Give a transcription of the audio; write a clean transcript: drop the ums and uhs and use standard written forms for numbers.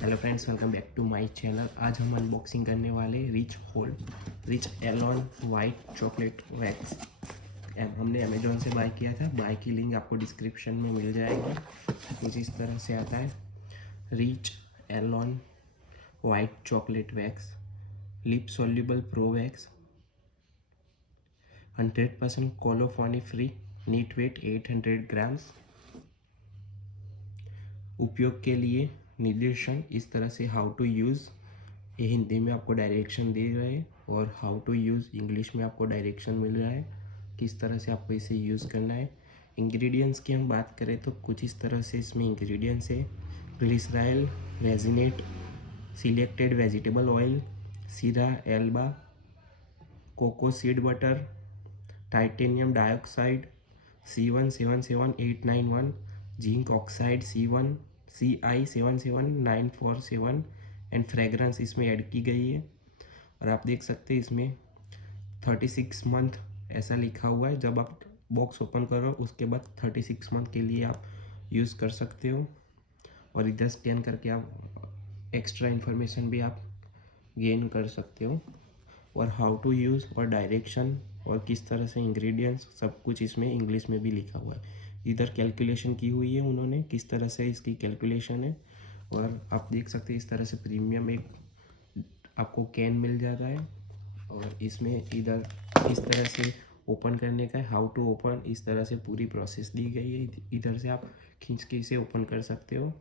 Hello friends, welcome back to my channel. आज हम unboxing करने वाले रिच एलॉन वाइट चॉकलेट वैक्स। हमने अमेजोन से बाय किया था। बाय की लिंक आपको डिस्क्रिप्शन में मिल जाएगी। कुछ इस तरह से आता है, रिच एलॉन white chocolate wax, lip soluble pro wax, 100% colophony free, net weight 800 grams. उपयोग के लिए निर्देशन इस तरह से, हाउ टू यूज़ ये हिंदी में आपको डायरेक्शन दे रहे हैं और हाउ टू यूज़ इंग्लिश में आपको डायरेक्शन मिल रहा है किस तरह से आपको इसे यूज़ करना है। इंग्रेडिएंट्स की हम बात करें तो कुछ इस तरह से इसमें इंग्रेडिएंट्स है। Glyceryl resinate, selected vegetable oil, cera alba, cocoa seed butter, titanium dioxide C177891, zinc oxide CI77947 and fragrance इसमें ऐड की गई है। और आप देख सकते हैं इसमें 36 मंथ ऐसा लिखा हुआ है। जब आप बॉक्स ओपन करो उसके बाद 36 मंथ के लिए आप यूज़ कर सकते हो। और इधर स्कैन करके आप एक्स्ट्रा इन्फॉर्मेशन भी आप गेन कर सकते हो। और हाउ टू यूज़ और डायरेक्शन और किस तरह से इंग्रेडिएंट्स सब कुछ इसमें इंग्लिश में भी लिखा हुआ है। इधर कैलकुलेशन की हुई है उन्होंने, किस तरह से इसकी कैलकुलेशन है। और आप देख सकते हैं इस तरह से प्रीमियम एक आपको कैन मिल जाता है। और इसमें इधर इस तरह से ओपन करने का है, हाउ टू ओपन, इस तरह से पूरी प्रोसेस दी गई है। इधर से आप खींच के इसे ओपन कर सकते हो।